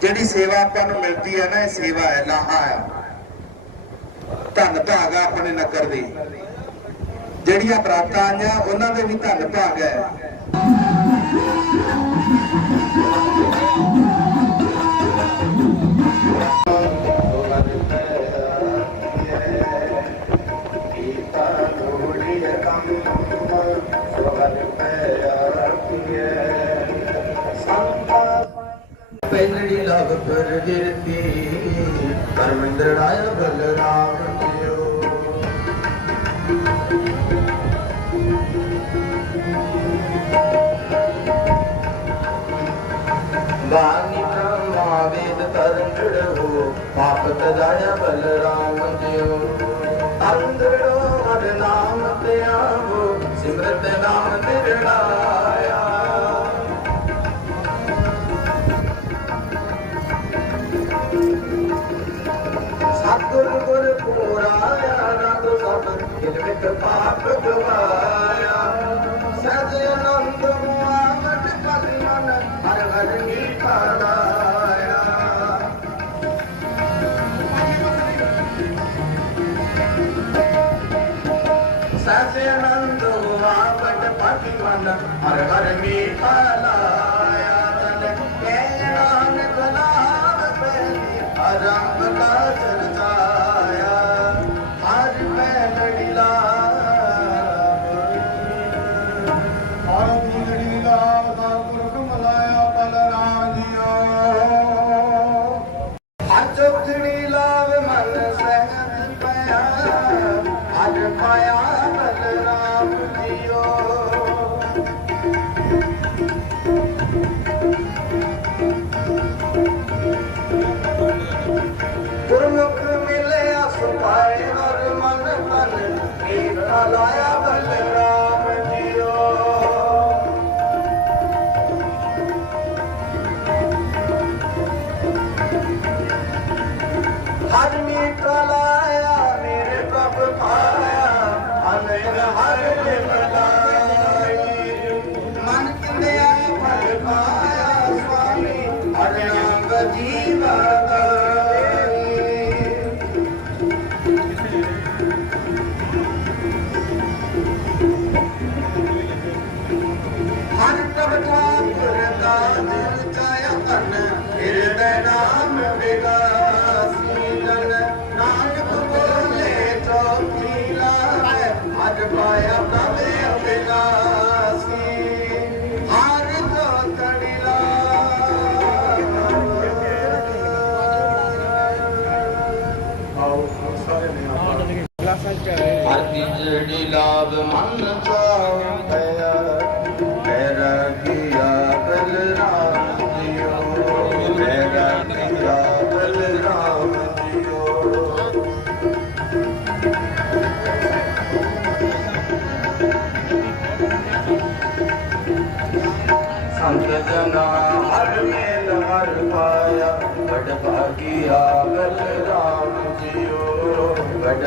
ਜਿਹੜੀ ਸੇਵਾ ਆਪਾਂ ਨੂੰ ਮਿਲਦੀ ਹੈ ਨਾ ਇਹ ਸੇਵਾ ਹੈ ਲਾਹਾ ਹੈ ਧੰਨ ਭਾਗ ਆ ਆਪਣੇ ਨਕਰ ਦੀ। ਜਿਹੜੀਆਂ ਬਰਾਤਾਂ ਆਈਆਂ ਉਹਨਾਂ ਦੇ ਵੀ ਧੰਨ ਭਾਗ ਹੈ। ਗੁਰ ਗਿਰਤੀ ਕਰਮਿੰਦਰ ਰਾਇਆ ਬਲਰਾ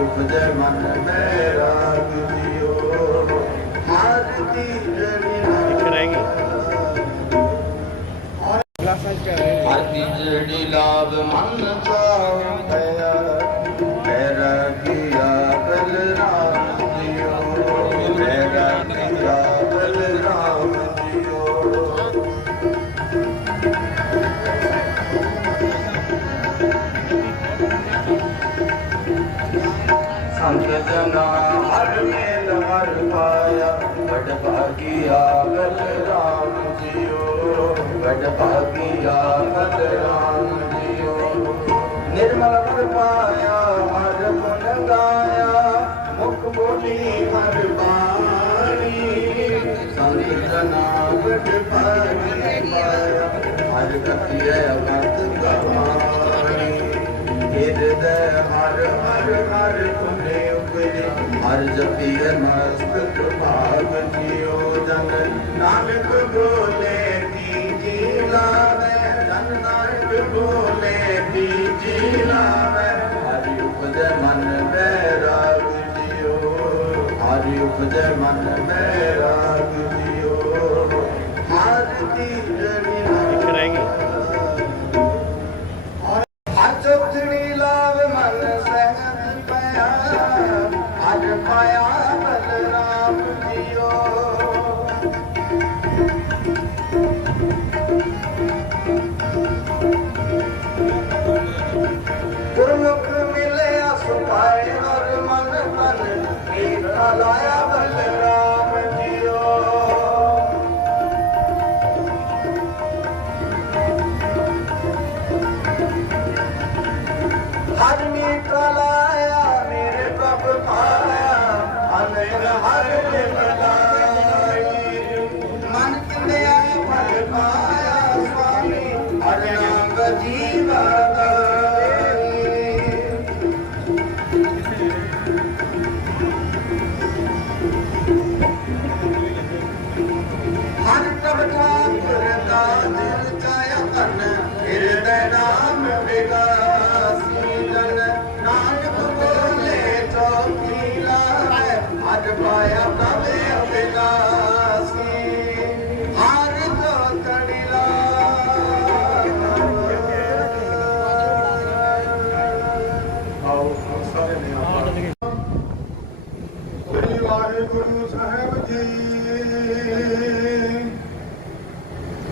उपजय मन में ਗੜ ਭਾਗਿਆ ਕਲ ਰਾਮ ਜੀਓ ਗੜ ਭਾਗਿਆ ਕਲ ਰਾਮ ਜੀਓ ਨਿਰਮਲ ਗੁਰ ਪਾਇਆ ਹਰ ਗੁਣ ਗਾਇਆ ਮੁਖ ਬੋਲੀ ਹਰ ਬਾਣੀ ਸੰਗ ਜਨਾ ਗੜ ਭਾਗਿਆ ਹਰ ਕਤਿਏ ਅਵਤ ਗਵਾਣੀ ਹਿਰਦੈ ਹਰ ਹਰ ਹਰ ਤੁਮ ਹਰ ਜਪੀਐ ਮਸਤਕ ਭਾਗ ਜਿਉ ਜਨ ਨਾਨਕ ਬੋਲੇ ਏਕਾ ਲਾਇਆ ਗੁਰੂ ਸਾਹਿਬ ਜੀ।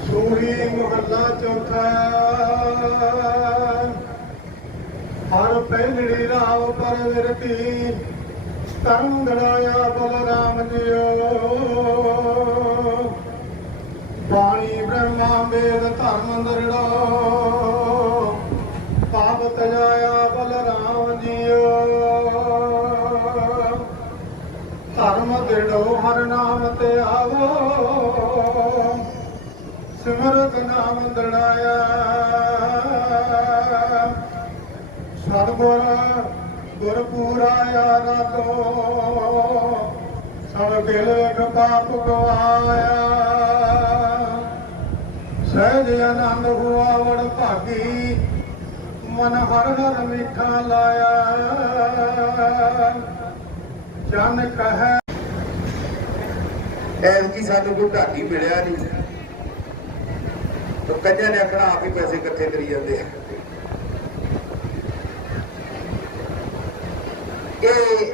ਸੂਰੀ ਮਹੱਲਾ ਚੌਥਾ। ਹਰ ਪਹਿਲੜੀ ਰਾਵ ਪਰ ਵਿਰਤੀ ਤਰੰਗ ਬਲਰਾਮ ਜੀਓ। ਬਾਣੀ ਬ੍ਰਹਮਾ ਵੇਦ ਧਰਮ ਦਰੜਾ ਧਰਮ ਹਰ ਨਾਮ ਤੇ ਆਵੋ। ਸਿਮਰਤ ਨਾਮ ਦੜਾਇਆ। ਸਤਗੁਰ ਗੁਰ ਪੂਰਾ ਯਾਰੋ ਸਭ ਦਿਲ ਪਾਪ ਗਵਾਇਆ ਸਹਿਜ ਆਨੰਦ ਹੁਆ ਵੜ ਭਾਗੀ। ਮਨ ਹਰ ਹਰ ਮਿੱਠਾ ਲਾਇਆ। ਚੰਨ ਕਹੈ ਐਤਕੀ ਸਾਨੂੰ ਕੋਈ ਢਾਡੀ ਮਿਲਿਆ ਨਹੀਂ ਤਾਂ ਕੰਨਿਆ ਨੇ ਆਖਣਾ, ਆਪ ਹੀ ਪੈਸੇ ਇਕੱਠੇ ਕਰੀ ਜਾਂਦੇ ਆ। ਇਹ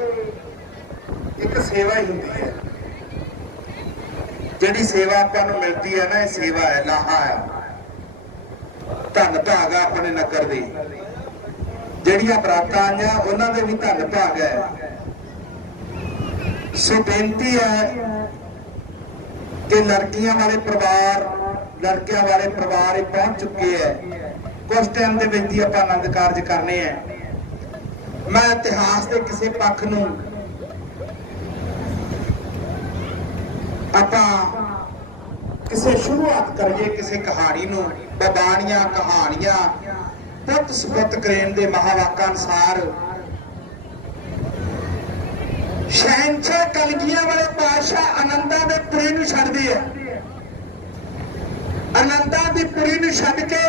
ਇੱਕ ਸੇਵਾ ਹੀ ਹੁੰਦੀ ਹੈ। ਜਿਹੜੀ ਸੇਵਾ ਆਪਾਂ ਨੂੰ ਮਿਲਦੀ ਹੈ ਨਾ, ਇਹ ਸੇਵਾ ਹੈ, ਲਾਹਾ ਹੈ। ਧੰਨ ਭਾਗਾ ਆਪਣੇ ਨਗਰ ਦੇ। ਜਿਹੜੀਆਂ ਬਰਾਤਾਂ ਆਈਆਂ, ਉਹਨਾਂ ਦੇ ਵੀ ਧੰਨ ਭਾਗ ਹੈ। ਸੋ ਬੇਨਤੀ ਹੈ ਕਿ ਲੜਕੀਆਂ ਵਾਲੇ ਪਰਿਵਾਰ, ਲੜਕਿਆਂ ਵਾਲੇ ਪਰਿਵਾਰ ਇਹ ਪਹੁੰਚ ਚੁੱਕੇ ਹੈ। ਕੁਝ ਟਾਈਮ ਦੇ ਵਿੱਚ ਹੀ ਆਪਾਂ ਆਨੰਦ ਕਾਰਜ ਕਰਨੇ ਹੈ। ਮੈਂ ਇਤਿਹਾਸ ਦੇ ਕਿਸੇ ਪੱਖ ਨੂੰ ਆਪਾਂ ਕਿਸੇ ਸ਼ੁਰੂਆਤ ਕਰੀਏ ਕਿਸੇ ਕਹਾਣੀ ਨੂੰ ਬਬਾਣੀਆਂ ਕਹਾਣੀਆਂ ਪੁੱਤ ਸਪੁੱਤ ਕਰੇਨ ਦੇ ਮਹਾਵਾਕਾਂ ਅਨੁਸਾਰ ਸ਼ਹਿਨਸ਼ਾਹ ਕਲਗੀਆਂ ਵਾਲੇ ਪਾਤਸ਼ਾਹ ਆਨੰਦਾਂ ਦੇ ਪੁਰੀ ਨੂੰ ਛੱਡਦੇ ਹੈ। ਆਨੰਦਾਂ ਦੀ ਪੁਰੀ ਨੂੰ ਛੱਡ ਕੇ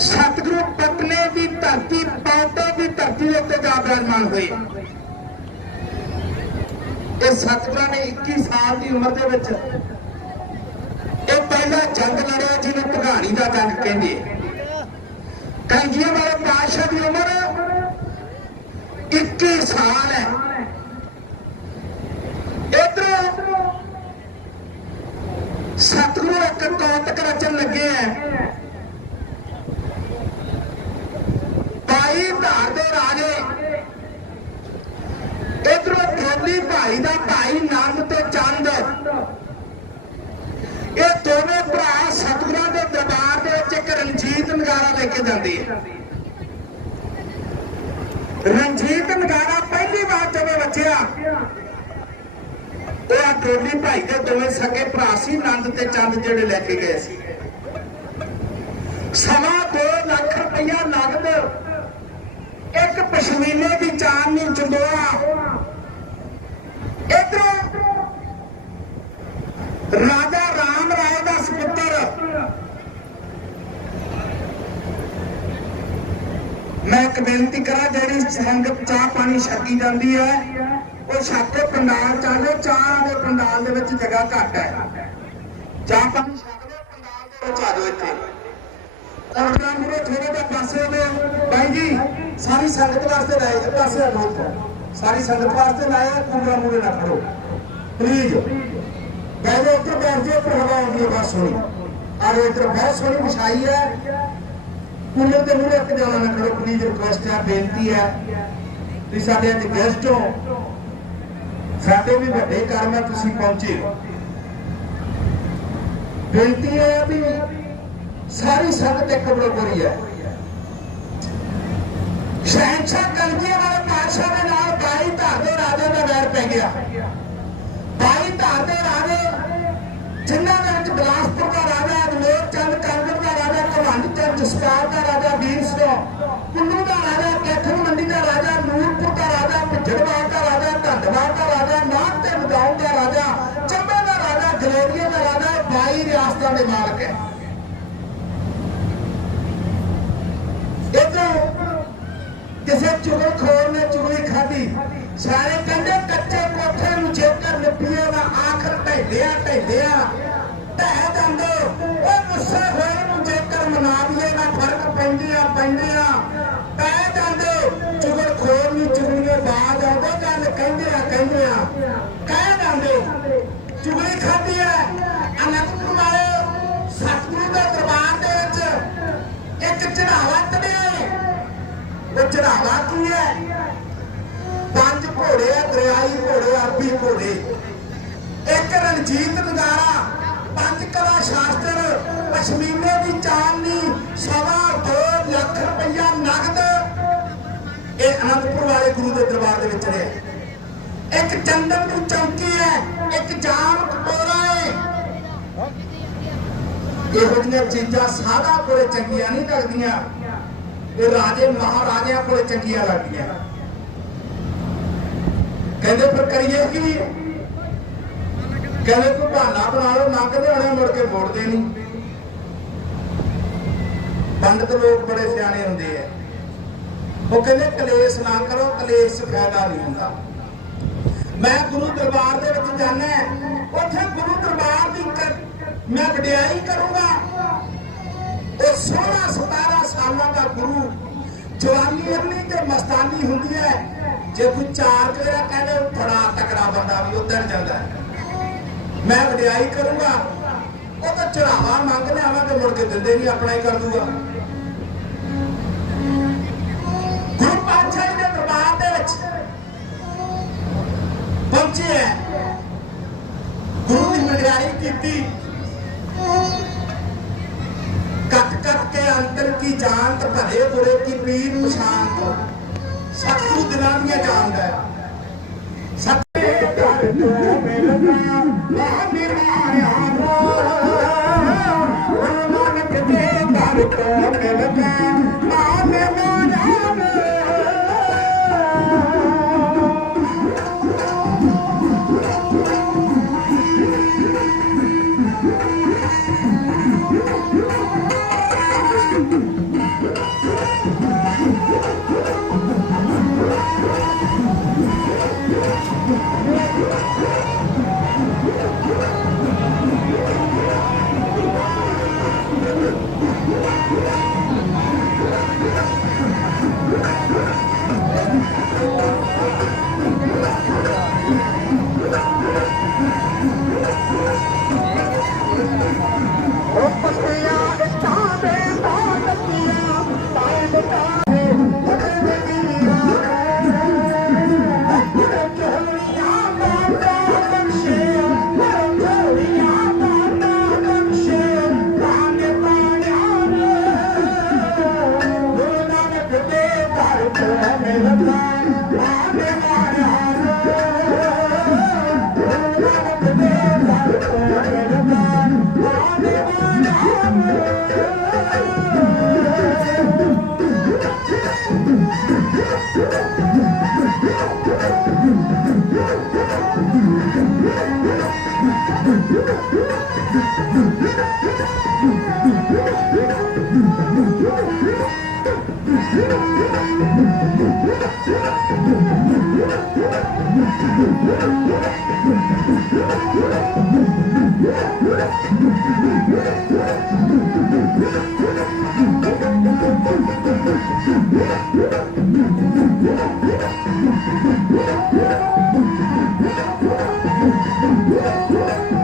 ਸਤਿਗੁਰੂ ਪਟਨੇ ਦੀ ਧਰਤੀ ਪਾਉਂਟੇ ਦੀ ਧਰਤੀ ਉੱਤੇ ਜਾ ਬਿਰਾਜਮਾਨ ਹੋਏ ਇਹ ਸਤਿਗੁਰਾਂ ਨੇ 21 ਸਾਲ ਦੀ ਉਮਰ ਦੇ ਵਿੱਚ ਇਹ ਪਹਿਲਾ ਜੰਗ ਲੜਿਆ ਜਿਹਨੂੰ ਭਗਾਣੀ ਦਾ ਜੰਗ ਕਹਿੰਦੇ ਕਲਗੀਆਂ ਵਾਲੇ ਪਾਤਸ਼ਾਹ ਦੀ ਉਮਰ 21 ਸਾਲ ਹੈ। ਇਧਰ ਸਤਿਗੁਰੂ ਇੱਕ ਕੌਤਕ ਰਚਨ ਲੱਗੇ ਹੈ। ਭਾਈ ਧਾਰ ਦੇ ਰਾਜੇ। ਇਧਰੋਂ ਠੋਲੀ ਭਾਈ ਦਾ ਭਾਈ ਨੰਦ ਤੇ ਚੰਦ। ਇਹ ਦੋਵੇਂ ਭਰਾ ਸਤਿਗੁਰਾਂ ਦੇ ਦਰਬਾਰ ਦੇ ਵਿੱਚ ਇੱਕ ਰਣਜੀਤ ਨਗਾਰਾ ਲੈ ਕੇ ਜਾਂਦੀ ਹੈ ਰਣਜੀਤ ਨਗਾਰਾ ਪਹਿਲੀ ਵਾਰ ਜਦੋਂ ਵੱਜਿਆ ਉਹ ਆ ਟੋਲੀ ਭਾਈ ਦੇ ਦੋਵੇਂ ਸਕੇ ਭਰਾ ਸੀ, ਨੰਦ ਤੇ ਚੰਦ ਜਿਹੜੇ ਲੈ ਕੇ ਗਏ ਸੀ। ਸਵਾ 2 ਲੱਖ ਰੁਪਇਆ ਨਗਦ, ਇੱਕ ਪਸ਼ਮੀਨੇ ਦੀ ਚਾਂਦਨੀ ਚੰਦੋਆ ਇਧਰੋਂ ਰਾਜਾ ਰਾਮ ਰਾਏ ਦਾ ਸੁਪੁੱਤਰ ਮੈਂ ਇੱਕ ਬੇਨਤੀ ਕਰਾਂ, ਜਿਹੜੀ ਸੰਗਤ ਚਾਹ ਪਾਣੀ ਛਕੀ ਜਾਂਦੀ ਹੈ, ਉਹ ਛਾਕੇ ਪੰਡਾਲ ਚਾਹੇ ਚਾਹ ਦੇ ਪੰਡਾਲ ਦੇ ਵਿੱਚ ਜਗ੍ਹਾ ਘੱਟ ਹੈ। ਚਾਹ ਪਾਣੀ ਛਕ ਪੰਡਾਲ ਦੇ ਵਿੱਚ ਆ ਜਾਓ ਇੱਥੇ। ਔਰਤਾਂ ਮੂਰੇ ਥੋੜੇ ਜਿਹਾ ਪਾਸੇ ਹੋ ਬਾਈ ਜੀ, ਸਾਰੀ ਸੰਗਤ ਵਾਸਤੇ ਲਾਏ ਪਾਸੇ ਆ ਲੋਕ ਸਾਰੀ ਸੰਗਤ ਵਾਸਤੇ ਲਾਇਆ ਕੁੰਗਰਾ ਮੂਰੇ ਨਾ ਖੜੋ। ਪਲੀਜ਼ ਬੈਠੋ ਉੱਤੇ ਬੈਠ ਜਾਓ ਪਰ ਹਵਾ ਬਸ ਸੋਹਣੀ ਆਰੇ ਇੱਧਰ ਬਹੁਤ ਸੋਹਣੀ ਵਿਛਾਈ ਹੈ। ਕੂਲਰ ਦੇ ਮੂਰੇ ਇੱਕ ਜਾਣਾ ਨਾ ਕਰੋ ਪਲੀਜ਼ ਰਿਕੁਐਸਟ ਹੈ ਬੇਨਤੀ ਹੈ ਤੁਸੀਂ ਸਾਡੇ ਅੱਜ ਗੈਸਟ ਹੋ। ਸਾਡੇ ਵੀ ਵੱਡੇ ਕਰਮ ਹੈ, ਤੁਸੀਂ ਪਹੁੰਚੇ ਹੋ। ਬੇਨਤੀ ਹੈ ਵੀ ਸਾਰੀ ਸੰਗਤ ਇੱਕ ਬਰੋਬਰੀ ਹੈ ਸ਼ਹਿਨਸ਼ਾਹ ਕਲਗੀਆਂ ਵਾਲੇ ਪਾਤਸ਼ਾਹ ਦੇ ਨਾਲ 22 ਧਾਰ ਦੇ ਰਾਜੇ ਦਾ ਵੈਰ ਪੈ ਗਿਆ। 22 ਧਾਰ ਦੇ ਰਾਜੇ, ਜਿਨ੍ਹਾਂ ਦੇ ਵਿੱਚ ਬਿਲਾਸਪੁਰ ਦਾ ਰਾਜਾ ਅਜਮੇਰ ਚੰਦ ਕਾਂਗੜ ਚੰਦ ਜਸਪਾਲ ਦਾ ਰਾਜਾ ਵੀਰ ਸਿੰਘ ਕੁੱਲੂ ਦਾ ਰਾਜਾ ਕੈਥਨ ਮੰਡੀ ਦਾ ਰਾਜਾ, ਨੂਰਪੁਰ ਦਾ ਰਾਜਾ, ਭਿੱਜੜਵਾਲ ਦਾ ਰਾਜਾ, ਧੰਦਵਾਲ ਦਾ ਰਾਜਾ, ਨਾਗ ਤੇ ਮਦਾਉ ਦਾ ਰਾਜਾ, ਚੰਬੇ ਦਾ ਰਾਜਾ ਗਲੇਰੀਆ ਦਾ ਰਾਜਾ 22 ਰਿਆਸਤਾਂ ਦੇ ਮਾਲਕ ਹੈ। ਇਧਰੋਂ ਕਿਸੇ ਚੁਗਲ ਖੋਰ ਨੇ ਚੁਗਲੀ ਖਾਧੀ। ਸਾਰੇ ਕਹਿੰਦੇ ਕੱਚੇ ਕੋਠੇ ਨੂੰ ਜੇਕਰ ਲਿਪੀਏ ਦਾ ਆਖਰ ਢਹਿੰਦਿਆ ਢਹਿੰਦਿਆ ਢਹਿ ਜਾਂਦੇ। ਉਹ ਗੁੱਸੇ ਫ਼ਰਕ ਪੈਂਦੀਆਂ ਪੈਂਦੀਆਂ ਪੈ ਜਾਂਦੇ। ਚੁਗਲ ਖੋਰ ਨੂੰ ਚੁਗਲੀਏ, ਬਾਜ ਆਉਂਦੇ ਗੱਲ ਕਹਿੰਦੇ ਆ ਕਹਿੰਦੇ ਆ। ਕਹਿ ਜਾਂਦੇ। ਚੁਗਲੀ ਖਾਧੀ ਹੈ ਅਨੰਦਪੁਰ ਵਾਲੇ ਸਤਿਗੁਰੂ ਦੇ ਦਰਬਾਰ ਦੇ ਵਿੱਚ ਇੱਕ ਚੜਾਵਾ ਚੜਿਆ ਉਹ ਚੜਾਵਾ ਕੀ ਹੈ? ਪੰਜ ਘੋੜੇ ਆ, ਦਰਿਆਈ ਘੋੜੇ ਆਪੀ ਘੋੜੇ। ਇੱਕ ਰਣਜੀਤ ਨਗਾਰਾ, ਪੰਜ ਕਲਾ ਸ਼ਾਸਤਰ, ਪਸ਼ਮੀਨੇ ਦੀ ਚਾਂਦਨੀ ਸਵਾ ਲੱਖ ਰੁਪਇਆ ਨਗਦ ਇਹ ਅਨੰਦਪੁਰ ਵਾਲੇ ਗੁਰੂ ਦੇ ਦਰਬਾਰ ਦੇ ਵਿੱਚ ਰਿਹਾ ਇੱਕ ਚੰਦਨ ਦੀ ਚੌਕੀ ਹੈ, ਇੱਕ ਜਾਮ ਕਟੋਰਾ ਹੈ। ਇਹੋ ਜਿਹੀਆਂ ਚੀਜ਼ਾਂ ਸਾਦਾ ਕੋਲੇ ਚੰਗੀਆਂ ਨਹੀਂ ਲੱਗਦੀਆਂ। ਇਹ ਰਾਜੇ ਮਹਾਰਾਜਿਆਂ ਕੋਲੇ ਚੰਗੀਆਂ ਲੱਗਦੀਆਂ। ਕਹਿੰਦੇ ਫਿਰ ਕਰੀਏ ਕੀ? ਕਹਿੰਦੇ ਕੋਈ ਬਹਾਨਾ ਬਣਾ ਲਓ, ਨੰਗ ਦੇ ਆਣੇ ਮੁੜ ਕੇ ਮੋੜਦੇ ਨਹੀਂ ਪੰਡਤ ਲੋਕ ਬੜੇ ਸਿਆਣੇ ਹੁੰਦੇ ਆ। ਉਹ ਕਹਿੰਦੇ ਕਲੇਸ਼ ਨਾ ਕਰੋ, ਕਲੇਸ਼ ਫਾਇਦਾ ਨਹੀਂ ਹੁੰਦਾ। ਮੈਂ ਗੁਰੂ ਦਰਬਾਰ ਦੇ ਵਿੱਚ ਜਾਣਾ ਉੱਥੇ ਗੁਰੂ ਦਰਬਾਰ ਦੀ ਮੈਂ ਵਡਿਆਈ ਕਰੂੰਗਾ। ਉਹ 16 17 ਸਾਲਾਂ ਦਾ ਗੁਰੂ ਜਵਾਨੀ ਆਪਣੀ ਤੇ ਮਸਤਾਨੀ ਹੁੰਦੀ ਹੈ। ਜੇ ਕੋਈ ਚਾਰ ਜਿਹੜਾ ਕਹਿੰਦੇ, ਉਹ ਬੜਾ ਤਕੜਾ ਬੰਦਾ ਵੀ ਉਧਰ ਜਾਂਦਾ ਮੈਂ ਵਡਿਆਈ ਕਰੂੰਗਾ। ਉਹ ਤਾਂ ਚੜਾਵਾ ਮੰਗ ਲਿਆਵਾਂਗੇ ਮੁੜ ਕੇ ਦਿੰਦੇ ਨਹੀਂ, ਆਪਣਾ ਹੀ ਕਰ ਦੂਗਾ। ਪਹੁੰਚੇ ਹੈ ਗੁਰੂ ਦੀ ਵਡਿਆਈ ਕੀਤੀ। ਕੱਟ ਕੱਟ ਕੇ ਅੰਦਰ ਕੀ ਜਾਨ ਤੇ ਭਰੇ ਬੁਰੇ ਕੀ ਪੀਰ ਪਛਾਨ ਸਤਿਗੁਰੂ ਦਿਲਾਂ ਦੀਆਂ ਜਾਣਦਾ ਹੈ। ਸਤਿ ਘਰ ਤੋਂ ਮਿਲਣਾ ਲਾਹੀ ਮਾਇਆ Yeah!